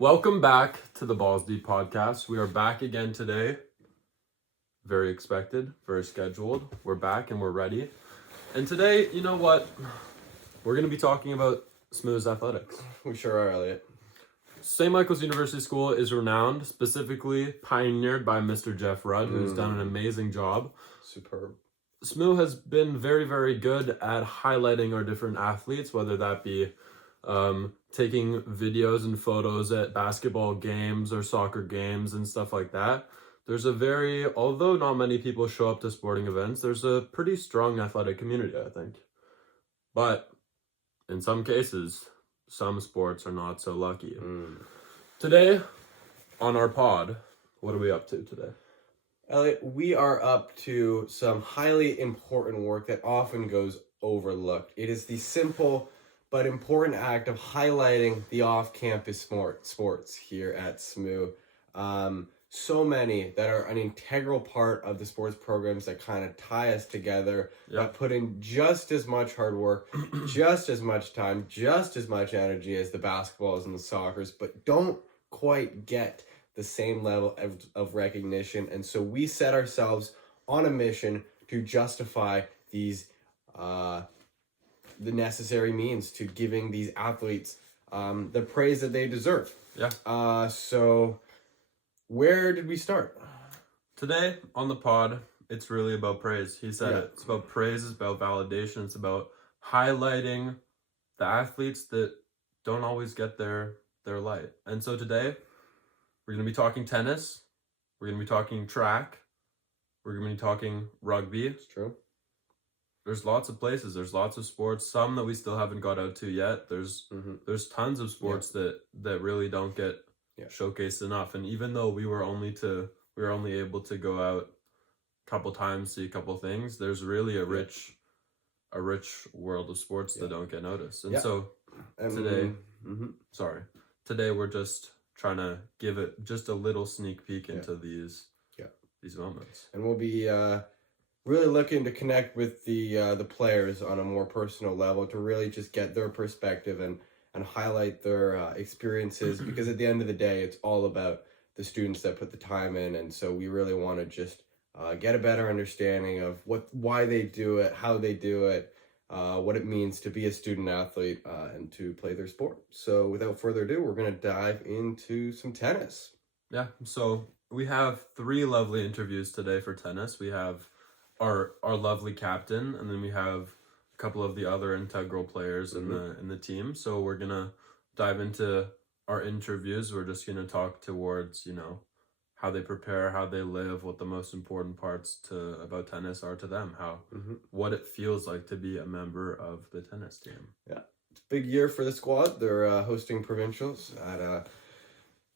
Welcome back to the Balls Deep podcast. We are back again today. Very expected, very scheduled. We're back and we're ready. And today, you know what? We're going to be talking about Smooth's athletics. We sure are, Elliot. St. Michael's University School is renowned, specifically pioneered by Mr. Jeff Rudd, who's done an amazing job. Superb. SMU has been very, very good at highlighting our different athletes, whether that be taking videos and photos at basketball games or soccer games and stuff like that. There's although not many people show up to sporting events, there's a pretty strong athletic community, I think. But in some cases, some sports are not so lucky. Today, on our pod, what are we up to today? Elliot, we are up to some highly important work that often goes overlooked. It is the simple but important act of highlighting the off-campus sports here at SMU. So many that are an integral part of the sports programs that kind of tie us together, that put in just as much hard work, just as much time, just as much energy as the basketballs and the soccers, but don't quite get the same level of recognition. And so we set ourselves on a mission to justify these the necessary means to giving these athletes the praise that they deserve. So where did we start? Today on the pod, it's really about praise. He said it. It's about praise, it's about validation, it's about highlighting the athletes that don't always get their light. And so today, we're going to be talking tennis, we're going to be talking track, we're going to be talking rugby. It's true. There's lots of places, there's lots of sports, some that we still haven't got out to yet. There's tons of sports that really don't get showcased enough. And even though we were only able to go out a couple times, see a couple things, there's really a rich world of sports that don't get noticed. And so today, today we're just trying to give it just a little sneak peek into these moments. And we'll be really looking to connect with the players on a more personal level to really just get their perspective and highlight their experiences, because at the end of the day, it's all about the students that put the time in. And so we really want to just get a better understanding of why they do it, how they do it, what it means to be a student athlete and to play their sport. So without further ado, we're going to dive into some tennis. Yeah, so we have 3 lovely interviews today for tennis. We have our lovely captain, and then we have a couple of the other integral players in the team. So we're gonna dive into our interviews. We're just gonna talk towards, how they prepare, how they live, what the most important parts about tennis are to them, what it feels like to be a member of the tennis team. Yeah, it's a big year for the squad. They're hosting provincials at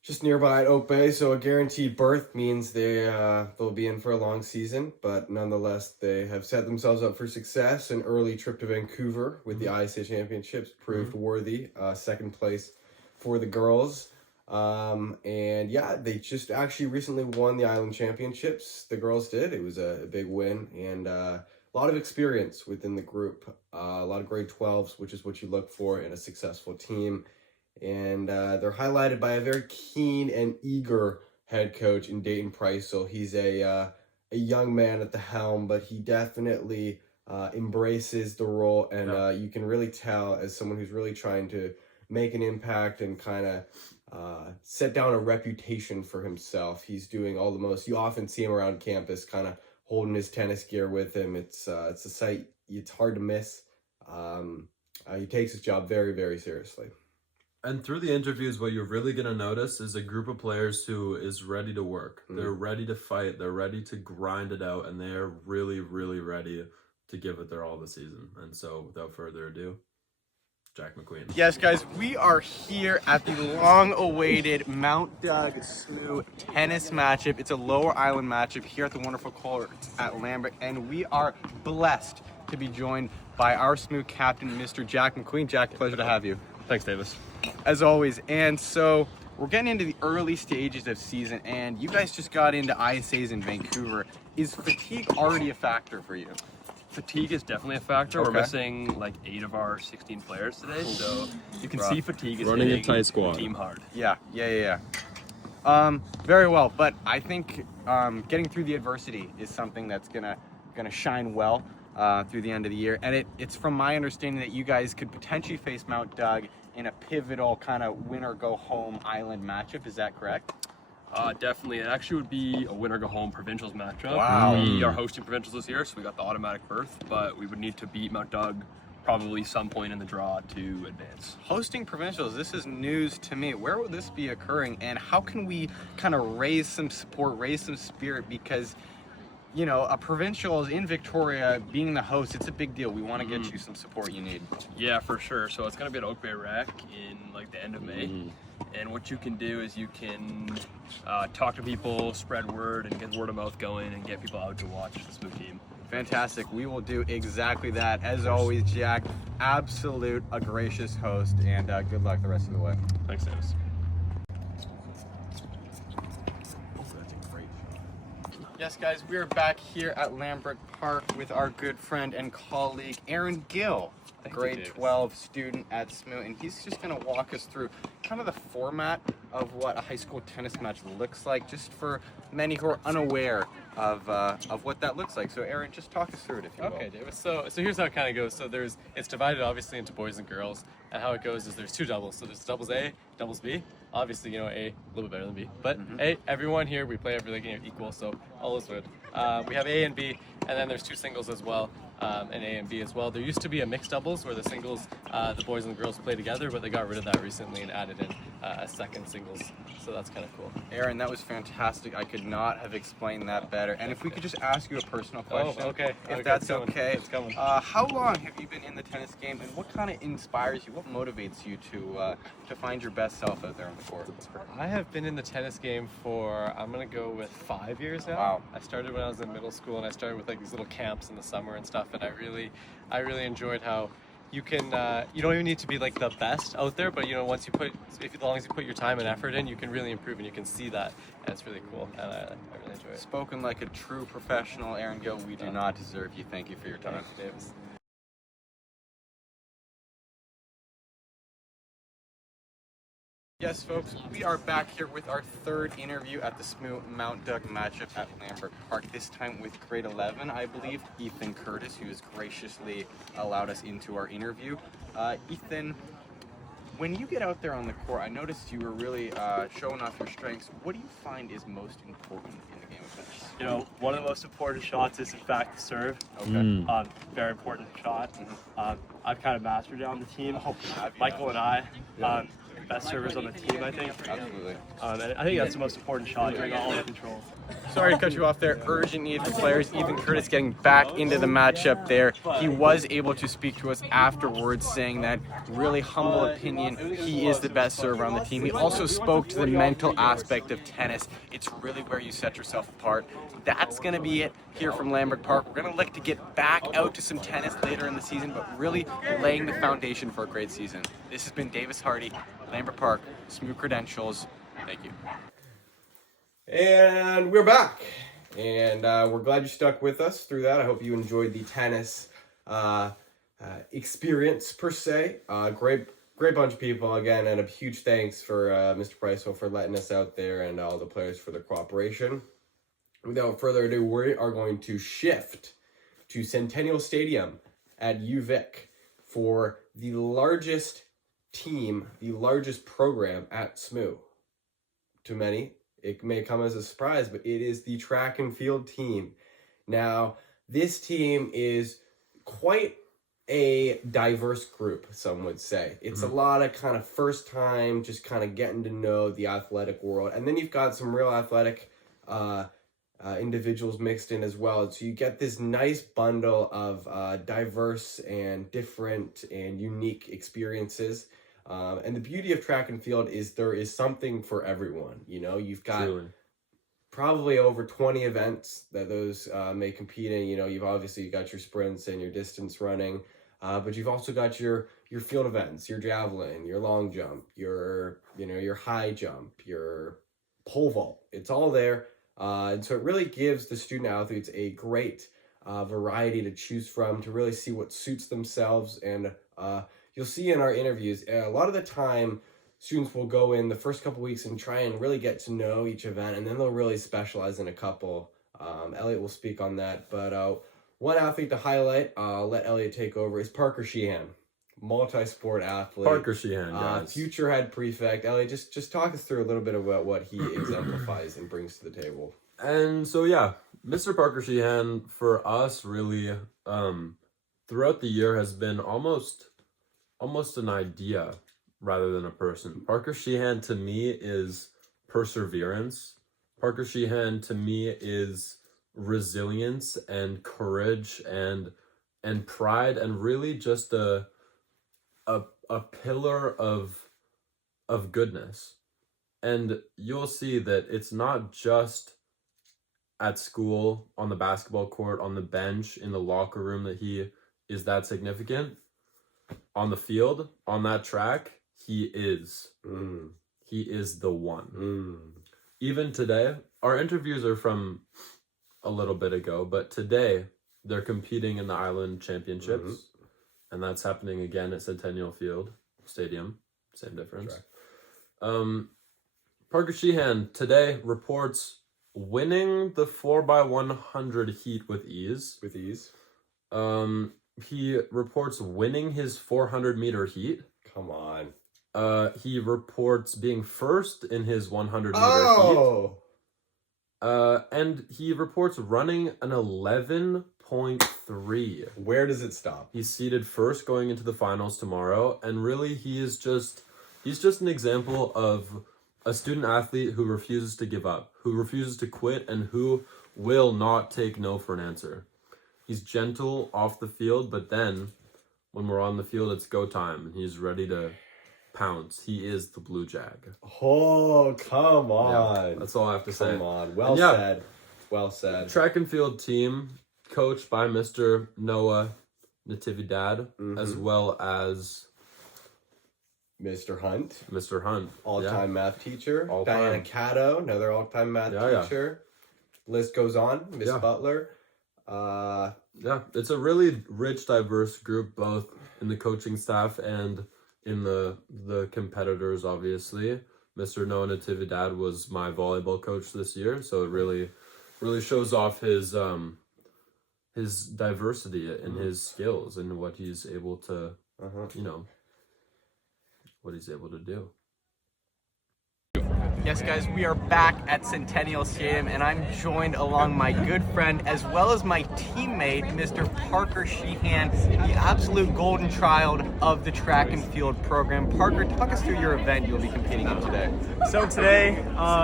just nearby at Oak Bay, so a guaranteed berth means they'll be in for a long season, but nonetheless, they have set themselves up for success. An early trip to Vancouver with the ISA Championships proved worthy. Second place for the girls. They just actually recently won the Island Championships. The girls did. It was a big win, and a lot of experience within the group. A lot of grade 12s, which is what you look for in a successful team. And they're highlighted by a very keen and eager head coach in Dayton Preissel. He's a young man at the helm, but he definitely embraces the role, and you can really tell as someone who's really trying to make an impact and kind of set down a reputation for himself. He's doing all the most. You often see him around campus kind of holding his tennis gear with him. It's a sight it's hard to miss. He takes his job very, very seriously. And through the interviews, what you're really going to notice is a group of players who is ready to work. They're ready to fight. They're ready to grind it out. And they're really, really ready to give it their all this season. And so without further ado, Jack McQueen. Yes, guys, we are here at the long-awaited Mount Doug SMU tennis matchup. It's a Lower Island matchup here at the wonderful courts at Lambert. And we are blessed to be joined by our SMU captain, Mr. Jack McQueen. Jack, pleasure to have you. Thanks, Davis. As always. And so we're getting into the early stages of season, and you guys just got into ISAs in Vancouver. Is fatigue already a factor for you? Fatigue is definitely a factor. Okay. We're missing like 8 of our 16 players today, so you can see fatigue is Running a hitting tight squad. the team hard. Yeah. Very well, but I think getting through the adversity is something that's gonna shine well through the end of the year. And it's from my understanding that you guys could potentially face Mount Doug in a pivotal kind of winner go home island matchup. Is that correct? Definitely. It actually would be a winner go home provincials matchup. Wow. We are hosting provincials this year, so we got the automatic berth, but we would need to beat Mount Doug probably some point in the draw to advance. Hosting provincials, this is news to me. Where will this be occurring, and how can we kind of raise some support, raise some spirit? Because, you know, a provincials in Victoria being the host, it's a big deal. We want to get you some support you need. Yeah, for sure. So it's going to be at Oak Bay Rec in like the end of May. And what you can do is you can talk to people, spread word, and get word of mouth going and get people out to watch the SMU team. Fantastic. We will do exactly that. As always, Jack, absolute a gracious host, and good luck the rest of the way. Thanks, Dennis. Yes, guys, we are back here at Lambert Park with our good friend and colleague, Aaron Gill, Thank you, grade Davis. 12 student at SMU, and he's just going to walk us through kind of the format of what a high school tennis match looks like, just for many who are unaware of what that looks like. So, Aaron, just talk us through it, if you will. Okay, Davis. So here's how it kind of goes. So it's divided obviously into boys and girls, and how it goes is there's 2 doubles. So there's doubles A, doubles B. Obviously, you know, A a little bit better than B, but A, everyone here we play every game equal, so all is good. We have A and B, and then there's 2 singles as well. And A and B as well. There used to be a mixed doubles where the singles, the boys and the girls play together, but they got rid of that recently and added in a second singles. So that's kind of cool. Aaron, that was fantastic. I could not have explained that better. And if we could just ask you a personal question, okay. if Okay, that's it's coming. okay. It's coming. How long have you been in the tennis game, and what kind of inspires you? What motivates you to find your best self out there on the court? I have been in the tennis game for, I'm gonna go with 5 years now. Wow. I started when I was in middle school, and I started with like these little camps in the summer and stuff, and I really enjoyed how you can, you don't even need to be like the best out there, but you know, as long as you put your time and effort in, you can really improve, and you can see that, and it's really cool, and I really enjoy it. Spoken like a true professional, Aaron Gill. We do not deserve you. Thank you for your time. Thank you, Davis. Yes, folks, we are back here with our third interview at the SMU Mount Doug matchup at Lambert Park, this time with grade 11, I believe, Ethan Curtis, who has graciously allowed us into our interview. Ethan, when you get out there on the court, I noticed you were really showing off your strengths. What do you find is most important in the game of tennis? You know, one of the most important shots is in fact the serve. Okay. Very important shot. I've kind of mastered it on the team. Oh, have you Michael and I, Yeah. best servers on the team, I think. Absolutely. And I think that's the most important shot during all the controls. Sorry to cut you off there. Urgent need for players. Ethan Curtis getting back into the matchup there. He was able to speak to us afterwards, saying that really humble opinion, he is the best server on the team. He also spoke to the mental aspect of tennis. It's really where you set yourself apart. That's going to be it here from Lambert Park. We're going to look to get back out to some tennis later in the season, but really laying the foundation for a great season. This has been Davis Hardy, Lambert Park, SMU Credentials. Thank you. And we're back. And we're glad you stuck with us through that. I hope you enjoyed the tennis experience, per se. Great bunch of people, again, and a huge thanks for Mr. Pricewell for letting us out there and all the players for their cooperation. Without further ado, we are going to shift to Centennial Stadium at UVic for the largest team, the largest program at SMU. To many, it may come as a surprise, but it is the track and field team. Now, this team is quite a diverse group, some would say. It's a lot of kind of first time, just kind of getting to know the athletic world. And then you've got some real athletic individuals mixed in as well. So you get this nice bundle of diverse and different and unique experiences. And the beauty of track and field is there is something for everyone. You know, you've got probably over 20 events that those may compete in. You know, you've obviously got your sprints and your distance running, but you've also got your field events, your javelin, your long jump, your high jump, your pole vault. It's all there. And so it really gives the student athletes a great variety to choose from to really see what suits themselves. And you'll see in our interviews, a lot of the time, students will go in the first couple weeks and try and really get to know each event, and then they'll really specialize in a couple. Elliot will speak on that, but one athlete to highlight, I'll let Elliot take over, is Parker Sheehan, multi-sport athlete. Parker Sheehan, guys. Future head prefect. Elliot, just talk us through a little bit about what he exemplifies and brings to the table. And so, yeah, Mr. Parker Sheehan, for us, really, throughout the year has been almost an idea rather than a person. Parker Sheehan, to me, is perseverance. Parker Sheehan, to me, is resilience and courage and pride, and really just a pillar of goodness. And you'll see that it's not just at school, on the basketball court, on the bench, in the locker room that he is that significant. On the field, on that track, he is. He is the one. Even today, our interviews are from a little bit ago, but today they're competing in the Island Championships, and that's happening again at Centennial Field Stadium. Same difference. Parker Sheehan today reports winning the 4x100 heat with ease. He reports winning his 400-meter heat. Come on. He reports being first in his 100-meter heat. And he reports running an 11.3. Where does it stop? He's seeded first going into the finals tomorrow, and really he's just an example of a student athlete who refuses to give up, who refuses to quit, and who will not take no for an answer. He's gentle off the field, but then when we're on the field, it's go time, and he's ready to pounce. He is the Blue Jag. Oh, come on. Yeah, that's all I have to say. Come on. Well said. Well said. Track and field team coached by Mr. Noah Natividad, as well as Mr. Hunt. All-time math teacher. Diana Caddo, another all-time math teacher. List goes on. Miss Butler. It's a really rich, diverse group, both in the coaching staff and in the competitors, obviously. Mr. Noah Natividad was my volleyball coach this year, so it really shows off his diversity and his skills and what he's able to, what he's able to do. Yes, guys, we are back at Centennial Stadium, and I'm joined along my good friend as well as my teammate, Mr. Parker Sheehan, the absolute golden child of the track and field program. Parker, talk us through your event you'll be competing in today. So today,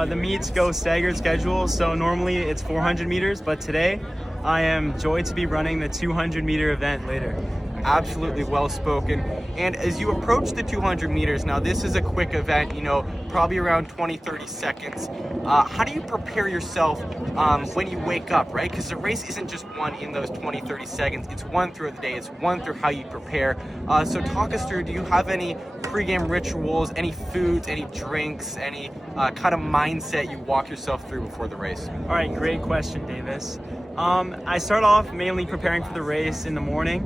the meets go staggered schedule. So normally it's 400 meters, but today I am joyed to be running the 200-meter event later. Absolutely well spoken. And as you approach the 200 meters, now this is a quick event, probably around 20-30 seconds. How do you prepare yourself when you wake up, right? Because the race isn't just won in those 20-30 seconds. It's won throughout the day. It's won through how you prepare. So talk us through, do you have any pregame rituals, any foods, any drinks, any kind of mindset you walk yourself through before the race? All right, great question, Davis. I start off mainly preparing for the race in the morning,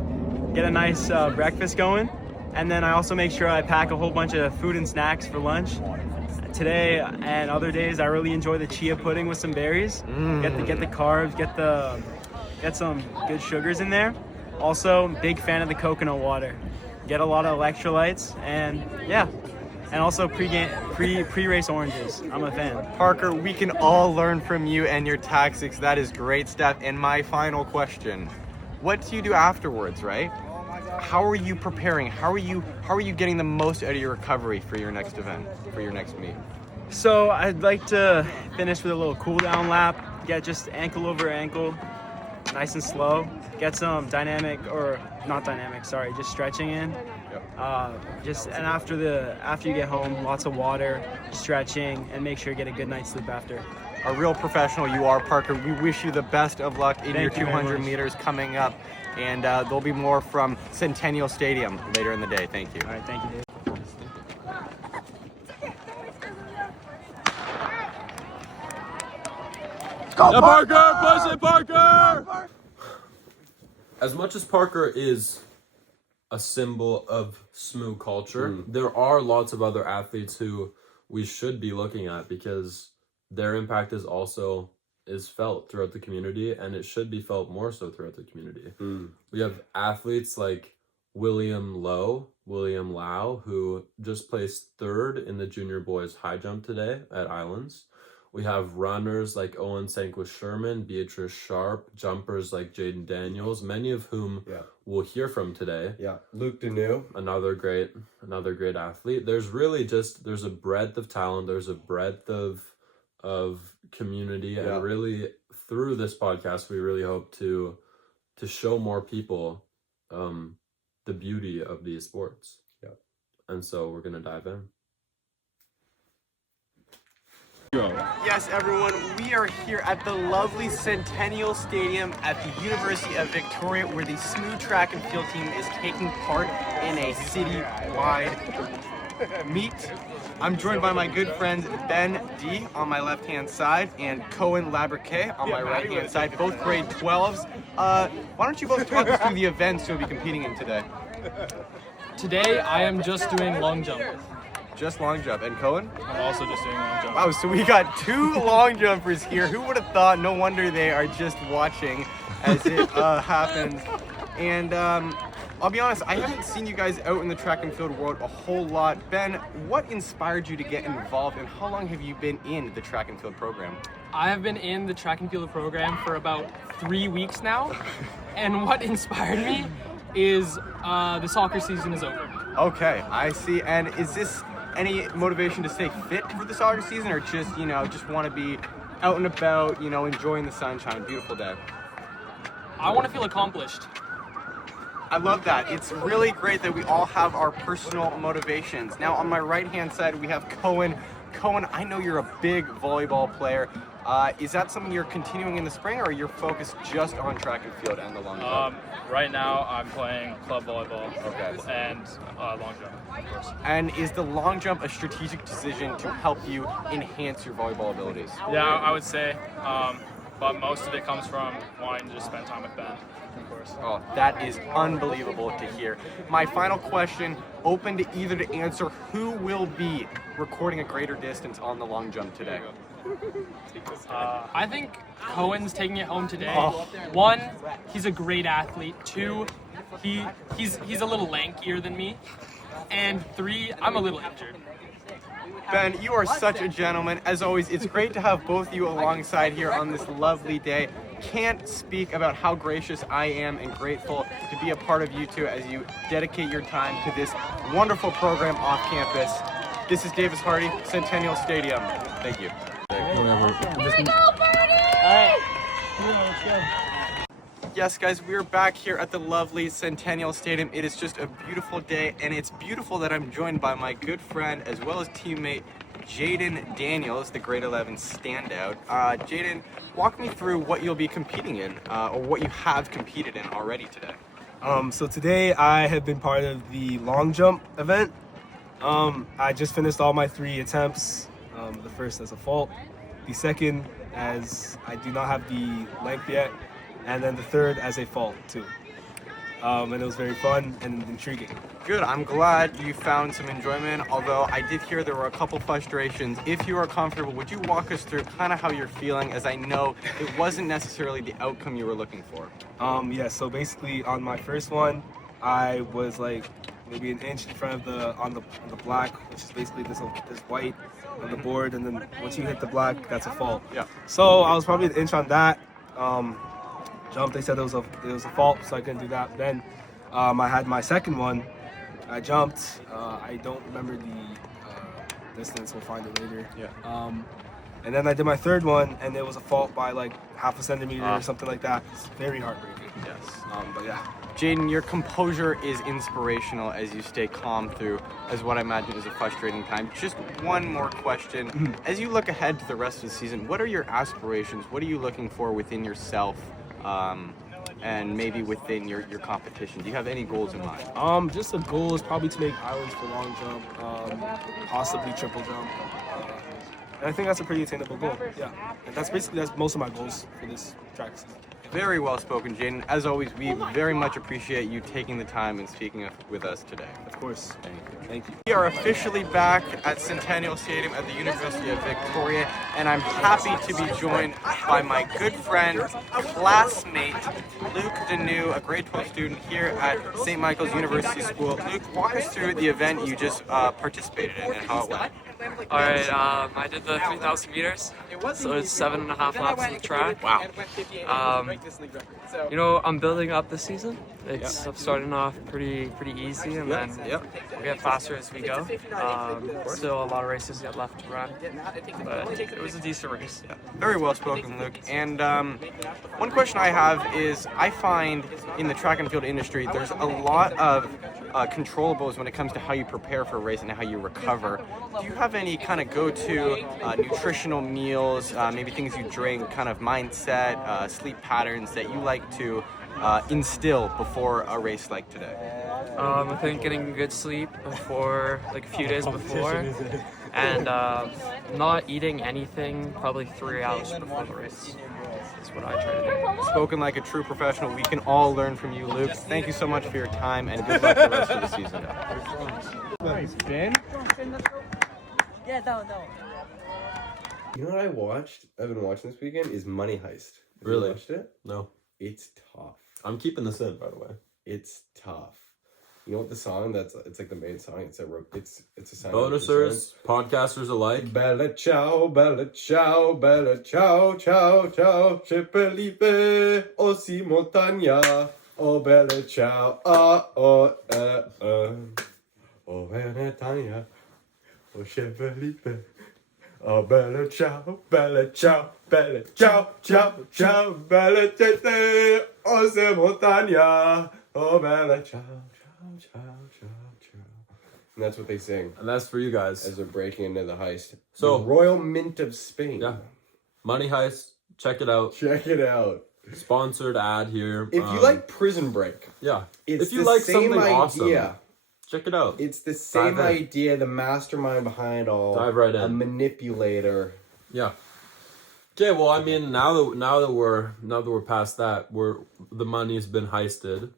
get a nice breakfast going, and then I also make sure I pack a whole bunch of food and snacks for lunch. Today and other days, I really enjoy the chia pudding with some berries. Get the carbs, get some good sugars in there. Also, big fan of the coconut water. Get a lot of electrolytes, and also pre-race oranges. I'm a fan. Parker, we can all learn from you and your tactics. That is great stuff. And my final question, what do you do afterwards, right? How are you preparing? How are you getting the most out of your recovery for your next event, for your next meet? So I'd like to finish with a little cool down lap, get just ankle over ankle, nice and slow, get some just stretching in. And after you get home, lots of water, stretching, and make sure you get a good night's sleep after. A real professional you are, Parker. We wish you the best of luck in your 200 meters coming up. And there'll be more from Centennial Stadium later in the day. Thank you. All right, thank you, Dave. Go, Parker! Push it, Parker! as much as Parker is a symbol of SMU culture, there are lots of other athletes who we should be looking at because their impact is felt throughout the community, and it should be felt more so throughout the community. We have athletes like William Lau, who just placed third in the junior boys high jump today at Islands. We have runners like Owen Sanquist Sherman, Beatrice Sharp, jumpers like Jaden Daniels, many of whom we'll hear from today. Yeah, Luke Deneau, another great athlete. There's really there's a breadth of talent. There's a breadth of community, and really through this podcast, we really hope to show more people the beauty of these sports. Yeah, and so we're gonna dive in. Yes, everyone, we are here at the lovely Centennial Stadium at the University of Victoria, where the SMU track and field team is taking part in a city-wide meet. I'm joined by my good friends Ben D on my left-hand side and Cohen Labriquet on my right-hand side, both grade 12s. Why don't you both talk us through the events you'll be competing in today? Today, I am just doing long jump. Just long jump. And Cohen? I'm also just doing long jump. Wow, so we got two long jumpers here. Who would have thought? No wonder they are just watching as it happens. And I'll be honest, I haven't seen you guys out in the track and field world a whole lot. Ben, what inspired you to get involved, and how long have you been in the track and field program? I have been in the track and field program for about 3 weeks now. And what inspired me is the soccer season is over. Okay, I see. And is this any motivation to stay fit for the soccer season, or just, just want to be out and about, enjoying the sunshine, beautiful day? I want to feel accomplished. I love that. It's really great that we all have our personal motivations. Now, on my right-hand side, we have Cohen. Cohen, I know you're a big volleyball player. Is that something you're continuing in the spring, or are you focused just on track and field and the long jump? Right now, I'm playing club volleyball and long jump, of course. And is the long jump a strategic decision to help you enhance your volleyball abilities? Yeah, I would say. But most of it comes from wanting to just spend time with Ben, of course. Oh, that is unbelievable to hear. My final question, open to either to answer, who will be recording a greater distance on the long jump today? I think Cohen's taking it home today. Oh. 1, he's a great athlete. 2, he's a little lankier than me. And 3, I'm a little injured. Ben, you are such a gentleman. As always, it's great to have both of you alongside here on this lovely day. Can't speak about how gracious I am and grateful to be a part of you two as you dedicate your time to this wonderful program off campus. This is Davis Hardy, Centennial Stadium. Thank you. Yes, guys, we're back here at the lovely Centennial Stadium. It is just a beautiful day, and it's beautiful that I'm joined by my good friend as well as teammate Jaden Daniels, the grade 11 standout. Jaden, walk me through what you'll be competing in, or what you have competed in already today. So today I have been part of the long jump event. I just finished all my 3 attempts. The first as a fault, the second as I do not have the length yet, and then the third as a fault too. And it was very fun and intriguing. Good, I'm glad you found some enjoyment, although I did hear there were a couple frustrations. If you are comfortable, would you walk us through kind of how you're feeling, as I know it wasn't necessarily the outcome you were looking for? Yeah, so basically on my first one, I was like maybe an inch in front of on the black, which is basically this white on the board, and then once you hit the black, that's a fault. Yeah. So I was probably an inch on that. Jump, they said it was a fault, so I couldn't do that. Then I had my second one. I jumped. I don't remember the distance. We'll find it later. Yeah. And then I did my third one, and it was a fault by like half a centimeter or something like that. It's very heartbreaking. Yes. But yeah. Jaden, your composure is inspirational as you stay calm through as what I imagine is a frustrating time. Just one more question. As you look ahead to the rest of the season, what are your aspirations? What are you looking for within yourself, and maybe within your competition? Do you have any goals in mind? Just a goal is probably to make islands for long jump, possibly triple jump. And I think that's a pretty attainable goal. Yeah. And that's most of my goals for this track season. Very well spoken, Jaden. As always, we very much appreciate you taking the time and speaking with us today. Of course. Thank you. We are officially back at Centennial Stadium at the University of Victoria, and I'm happy to be joined by my good friend, classmate, Luke Deneau, a grade 12 student here at St. Michael's University School. Luke, walk us through the event you just participated in and how it went. All right, I did the 3,000 meters, so it's 7.5 laps of the track. Wow. You know, I'm building up this season. I'm starting off pretty easy, and then we'll get faster as we go. Still a lot of races yet left to run, but it was a decent race. Very well spoken, Luke. And one question I have is, I find in the track and field industry, there's a lot of controllables when it comes to how you prepare for a race and how you recover. Do you have any kind of go-to nutritional meals, maybe things you drink, kind of mindset, sleep patterns that you like to instill before a race like today? I think getting good sleep before, like a few days before, and not eating anything probably 3 hours before the race. That's what I try to do. Spoken like a true professional. We can all learn from you, Luke. Thank you so much for your time, and good luck the rest of the season. Nice, Ben. You know what I watched? I've been watching this weekend is Money Heist. Have Really? you watched it? No. It's tough. I'm keeping this in, by the way. It's tough. You know what the song it's like the main song? It's a sign. Bonusers, podcasters alike. Bella ciao, bella ciao, ciao, ciao, c'è Felipe, o si montagna, oh bella ciao, oh bella Tanya, oh c'è Felipe, oh bella ciao, ciao, ciao, ciao, bella tete, o si montagna, oh bella ciao. And that's what they sing And that's for you guys. as they're breaking into the heist. So- the Royal Mint of Spain. Yeah. Money Heist, check it out. Check it out. Sponsored ad here. If you like Prison Break, yeah. it's If you the like same something idea. awesome, check it out. It's the same Dive in. idea. The mastermind behind all. Dive right A in. manipulator. Yeah. Okay, well, I mean, now that we're past that, the money's been heisted.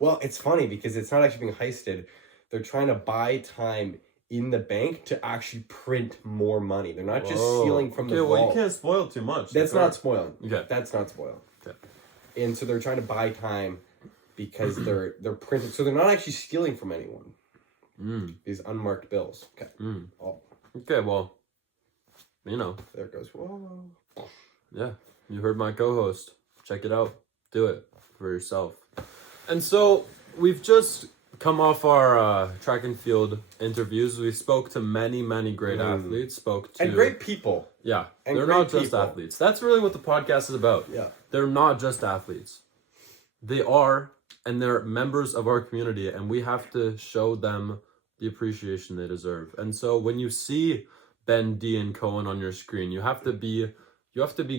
Well, it's funny because it's not actually being heisted. They're trying to buy time in the bank to actually print more money. They're not just stealing from the Okay, well, vault. you can't spoil too much. That's not spoiling. Okay. That's not spoiling. Okay. And so they're trying to buy time because they're printing. So they're not actually stealing from anyone. These unmarked bills. Okay. Oh, Okay, well, you know, there it goes. Whoa. yeah, you heard my co-host. Check it out. Do it for yourself. And so we've just come off our track and field interviews. We spoke to many great athletes. And great people. Yeah, And they're great not just people. athletes. That's really what the podcast is about. Yeah. They're not just athletes. They are, and they're members of our community, and we have to show them the appreciation they deserve. And so when you see Ben D and Cohen on your screen, you have to be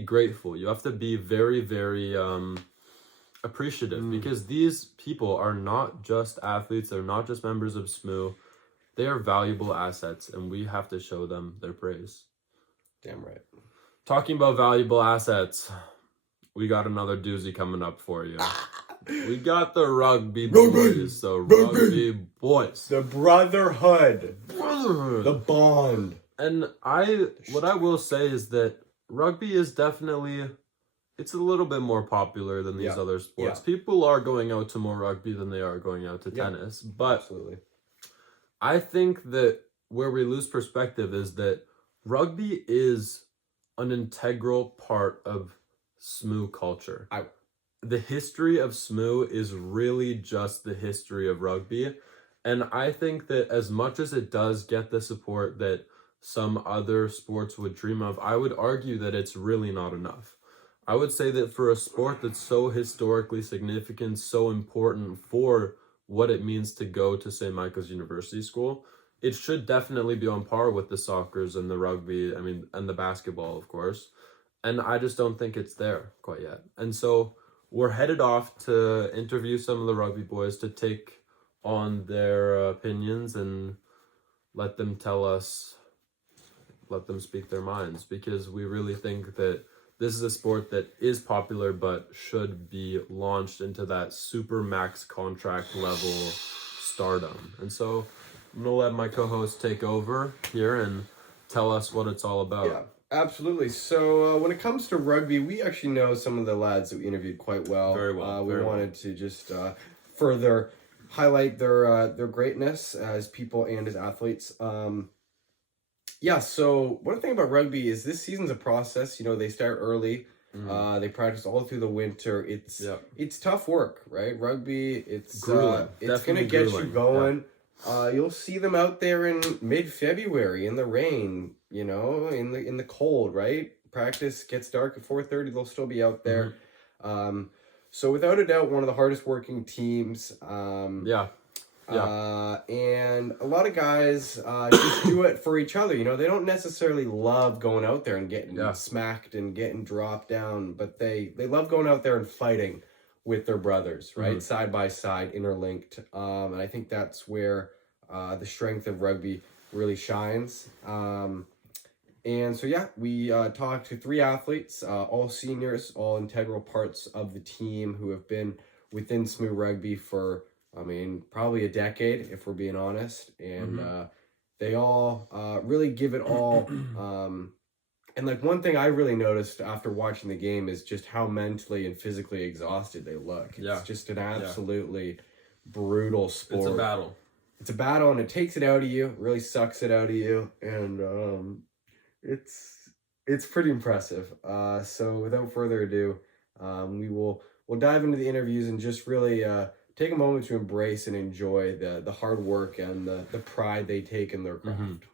grateful. You have to be very appreciative because these people are not just athletes. They're not just members of SMU. They are valuable assets, and we have to show them their praise. Damn right. Talking about valuable assets, we got another doozy coming up for you. We got the rugby boys. The rugby boys. The brotherhood. Brotherhood. The bond. And what I will say is that rugby is definitely, it's a little bit more popular than these other sports. Yeah. People are going out to more rugby than they are going out to tennis. But Absolutely. I think that where we lose perspective is that rugby is an integral part of SMU culture. The history of SMU is really just the history of rugby. And I think that as much as it does get the support that some other sports would dream of, I would argue that it's really not enough. I would say that for a sport that's so historically significant, so important for what it means to go to St. Michael's University School, it should definitely be on par with the soccers and the rugby, and the basketball, of course. And I just don't think it's there quite yet. And so we're headed off to interview some of the rugby boys to take on their opinions and let them speak their minds, because we really think that this is a sport that is popular but should be launched into that super max contract level stardom. And so I'm gonna let my co-host take over here and tell us what it's all about. Yeah, absolutely. So when it comes to rugby, we actually know some of the lads that we interviewed quite well. Very well. We very wanted well. to just further highlight their greatness as people and as athletes. Yeah, so one thing about rugby is this season's a process. You know, they start early. They practice all through the winter. It's tough work, right? Rugby, it's Grueling. it's gonna Definitely get grueling. you going. You'll see them out there in mid-February in the rain, you know, in the cold, right? Practice gets dark at 4:30. They'll still be out there. So without a doubt, one of the hardest working teams. And a lot of guys just do it for each other. You know, they don't necessarily love going out there and getting smacked and getting dropped down, but they love going out there and fighting with their brothers, right? Side by side, interlinked. And I think that's where the strength of rugby really shines. And so, yeah, we talked to 3 athletes, all seniors, all integral parts of the team who have been within SMU Rugby for, I mean, probably a decade, if we're being honest. And they all really give it all. And like one thing I really noticed after watching the game is just how mentally and physically exhausted they look. It's just an absolutely brutal sport. It's a battle. It's a battle, and it takes it out of you, really sucks it out of you. And it's pretty impressive. So without further ado, we'll dive into the interviews and just really take a moment to embrace and enjoy the hard work and the pride they take in their craft.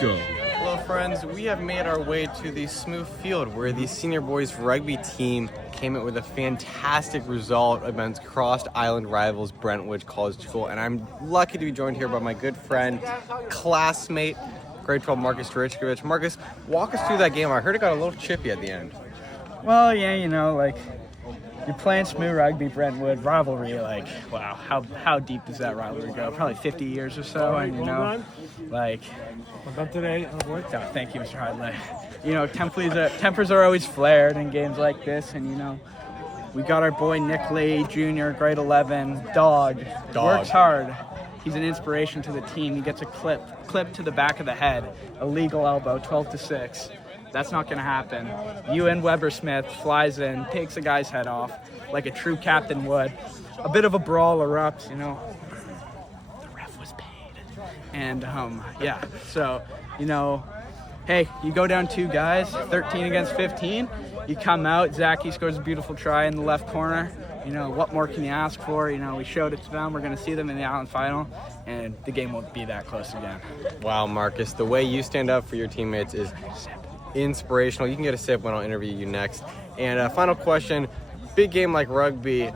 Go. Hello friends, we have made our way to the SMU field where the senior boys rugby team came out with a fantastic result against Cross Island rivals Brentwood College School, and I'm lucky to be joined here by my good friend, classmate, grade 12 Marcus Derichkovich. Marcus, walk us through that game. I heard it got a little chippy at the end. Well, yeah, you know, like, you're playing SMU Rugby, Brentwood, rivalry, like, wow, how deep does that rivalry go? Probably 50 years or so, and, you know, like... Oh, thank you, Mr. Hardley. You know, tempers are always flared in games like this, and, you know, we got our boy Nick Lee, Jr., grade 11, dog. Works hard. He's an inspiration to the team. He gets a clip to the back of the head, a legal elbow, 12-6. That's not going to happen. Ewan Weber-Smith flies in, takes a guy's head off like a true captain would. A bit of a brawl erupts, you know. The ref was paid. And, yeah, so, you know, hey, you go down 2 guys, 13 against 15. You come out, Zachy scores a beautiful try in the left corner. You know, what more can you ask for? You know, we showed it to them. We're going to see them in the Island Final, and the game won't be that close again. Wow, Marcus, the way you stand up for your teammates is inspirational. You can get a sip when I'll interview you next. And final question, big game like rugby,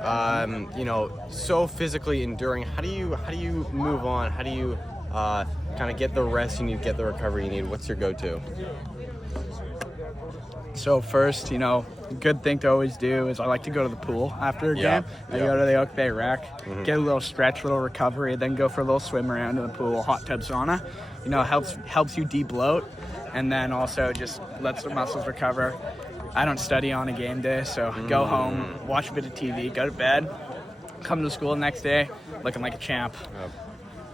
you know, so physically enduring. How do you move on? How do you kind of get the rest you need, get the recovery you need? What's your go-to? So first, you know, a good thing to always do is I like to go to the pool after a game. I go to the Oak Bay Rec, get a little stretch, a little recovery, then go for a little swim around in the pool, hot tub sauna. You know, helps you de-bloat, and then also just lets the muscles recover. I don't study on a game day, so go home, watch a bit of TV, go to bed, come to school the next day looking like a champ.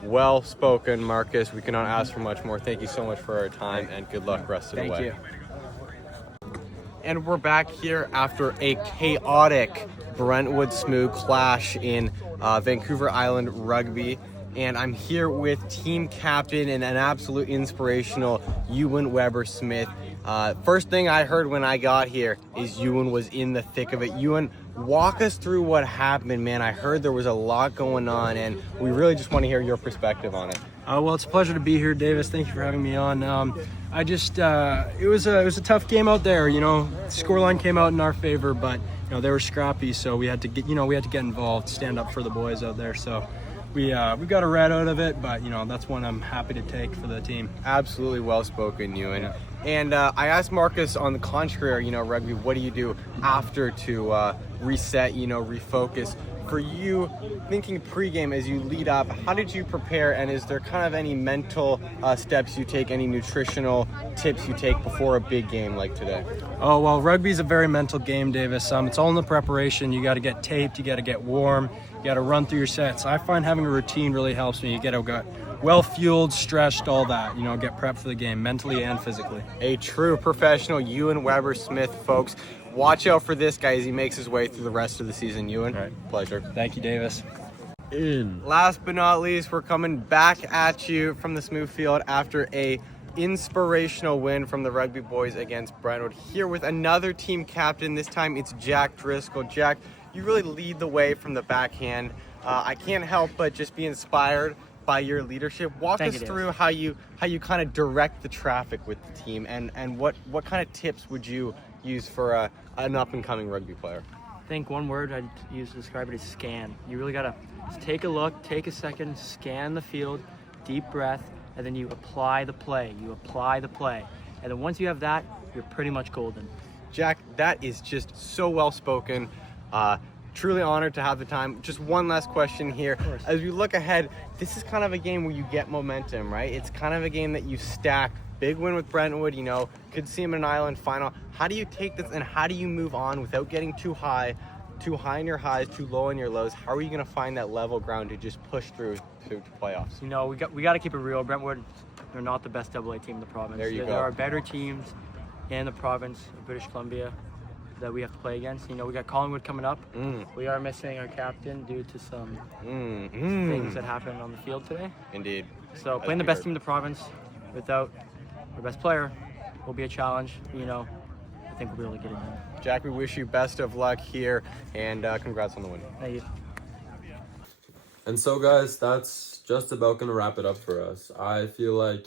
Well spoken, Marcus. We cannot ask for much more. Thank you so much for our time, and good luck rest of the way. Thank you. And we're back here after a chaotic Brentwood SMU clash in Vancouver Island Rugby. And I'm here with team captain and an absolute inspirational Ewan Weber-Smith. First thing I heard when I got here is Ewan was in the thick of it. Ewan, walk us through what happened, man. I heard there was a lot going on, and we really just want to hear your perspective on it. Well, it's a pleasure to be here, Davis. Thank you for having me on. I just, it was a tough game out there. You know, the scoreline came out in our favor, but you know they were scrappy, so we had to get involved, stand up for the boys out there. So we got a red out of it, but you know that's one I'm happy to take for the team. Absolutely well spoken, Ewan. And I asked Marcus on the contrary, rugby, what do you do after to reset, refocus? For you, thinking pregame as you lead up, how did you prepare, and is there kind of any mental steps you take, any nutritional tips you take before a big game like today? Oh, well, rugby's a very mental game, Davis. It's all in the preparation. You got to get taped, you got to get warm, you got to run through your sets. I find having a routine really helps me. You get well-fueled, stretched, all that, get prepped for the game, mentally and physically. A true professional, Ewan Weber Smith, folks. Watch out for this guy as he makes his way through the rest of the season. Ewan, pleasure. Thank you, Davis. Last but not least, we're coming back at you from the Smooth Field after a inspirational win from the Rugby boys against Brentwood. Here with another team captain. This time it's Jack Driscoll. Jack, you really lead the way from the backhand. I can't help but just be inspired by your leadership. Walk us through how you kind of direct the traffic with the team, and what kind of tips would you use for an up-and-coming rugby player? I think one word I'd use to describe it is scan. You really gotta just take a look, take a second, scan the field, deep breath, and then you apply the play. And then once you have that, you're pretty much golden. Jack, that is just so well spoken. Truly honored to have the time. Just one last question here. As we look ahead, this is kind of a game where you get momentum, right? It's kind of a game that you stack. Big win with Brentwood, could see him in an island final. How do you take this and how do you move on without getting too high in your highs, too low in your lows? How are you going to find that level ground to just push through to playoffs? We got to keep it real. Brentwood, they're not the best AA team in the province. There are better teams in the province of British Columbia that we have to play against. We got Collingwood coming up. We are missing our captain due to some things that happened on the field today. Indeed. So playing the best team in the province without our best player will be a challenge. I think we'll be able to get it done. Jack, we wish you best of luck here, and congrats on the win. Thank you. And so, guys, that's just about going to wrap it up for us. I feel like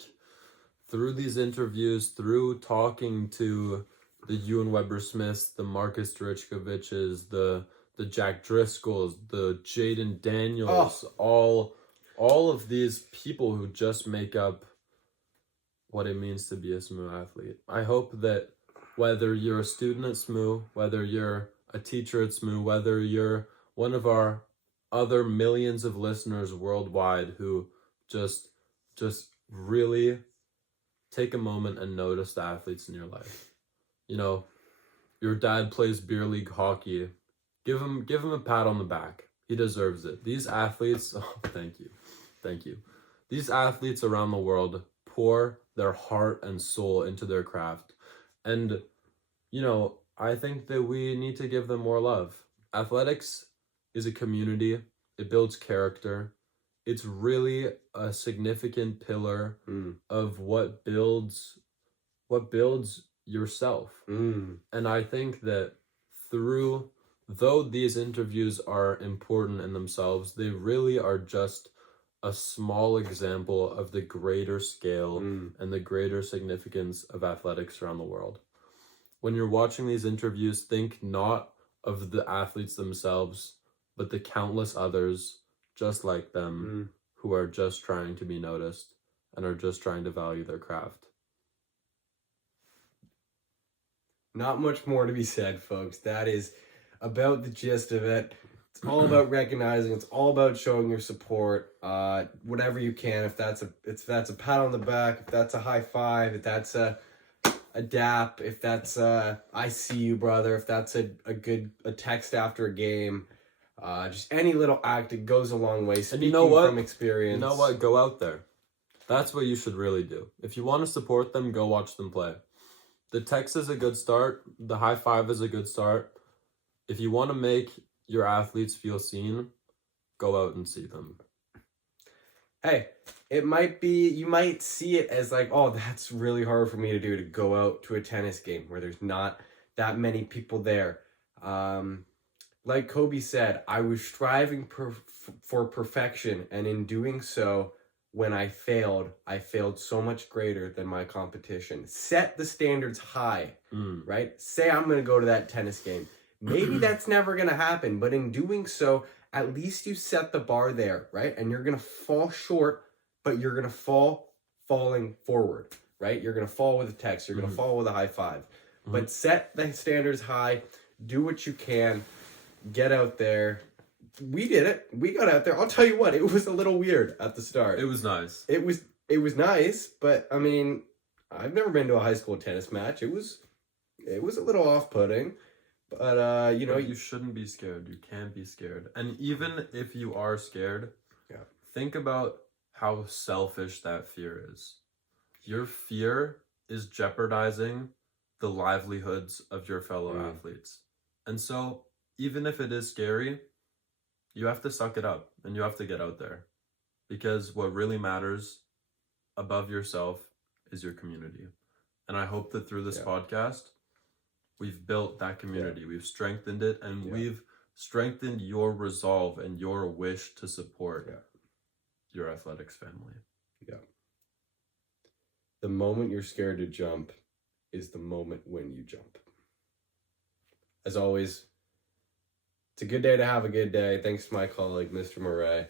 through these interviews, through talking to the Ewan Weber Smiths, the Marcus Derichkoviches, the Jack Driscolls, the Jaden Daniels, all of these people who just make up what it means to be a SMU athlete. I hope that whether you're a student at SMU, whether you're a teacher at SMU, whether you're one of our other millions of listeners worldwide who just really take a moment and notice the athletes in your life. Your dad plays beer league hockey. Give him a pat on the back. He deserves it. These athletes, thank you. These athletes around the world pour their heart and soul into their craft. And, I think that we need to give them more love. Athletics is a community. It builds character. It's really a significant pillar of what builds yourself. And I think that though these interviews are important in themselves, they really are just a small example of the greater scale and the greater significance of athletics around the world. When you're watching these interviews, think not of the athletes themselves, but the countless others just like them who are just trying to be noticed and are just trying to value their craft. Not much more to be said, folks. That is about the gist of it. It's all about recognizing. It's all about showing your support. Whatever you can. If that's a pat on the back, if that's a high five, if that's a dap, if that's I see you, brother, if that's a text after a game, just any little act, it goes a long way. Speaking and you know what? From experience. You know what? Go out there. That's what you should really do. If you want to support them, go watch them play. The text is a good start. The high five is a good start. If you want to make your athletes feel seen, go out and see them. Hey, you might see it as like, oh, that's really hard for me to do, to go out to a tennis game where there's not that many people there. Like Kobe said, I was striving for perfection, and in doing so, when I failed so much greater than my competition. Set the standards high, right? Say I'm going to go to that tennis game. Maybe that's never going to happen, but in doing so, at least you set the bar there, right? And you're going to fall short, but you're going to falling forward. right? You're going to fall with a text. You're going to fall with a high five. But set the standards high. Do what you can. Get out there. We did it. We got out there. I'll tell you what, it was a little weird at the start. It was nice. It was nice, but I mean, I've never been to a high school tennis match. It was a little off-putting, but you know, you shouldn't be scared. You can't be scared. And even if you are scared, think about how selfish that fear is. Your fear is jeopardizing the livelihoods of your fellow athletes. And so, even if it is scary, you have to suck it up and you have to get out there. Because what really matters above yourself is your community. And I hope that through this podcast, we've built that community. We've strengthened it, and we've strengthened your resolve and your wish to support your athletics family. Yeah. The moment you're scared to jump is the moment when you jump. As always, it's a good day to have a good day. Thanks to my colleague, Mr. Murray.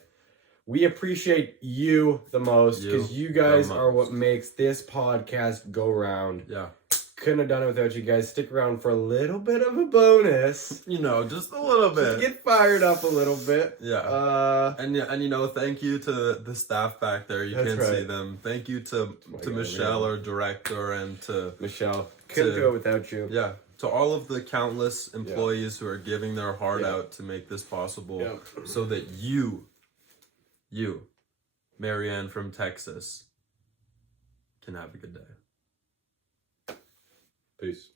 We appreciate you the most because you guys are what makes this podcast go round. Yeah. Couldn't have done it without you guys. Stick around for a little bit of a bonus. You know, just a little bit. Just get fired up a little bit. Yeah. And you know, thank you to the staff back there. You can't see them. Thank you to Michelle, our director, and to Michelle. Couldn't do it without you. Yeah. To all of the countless employees who are giving their heart out to make this possible so that you, Marianne from Texas, can have a good day. Peace.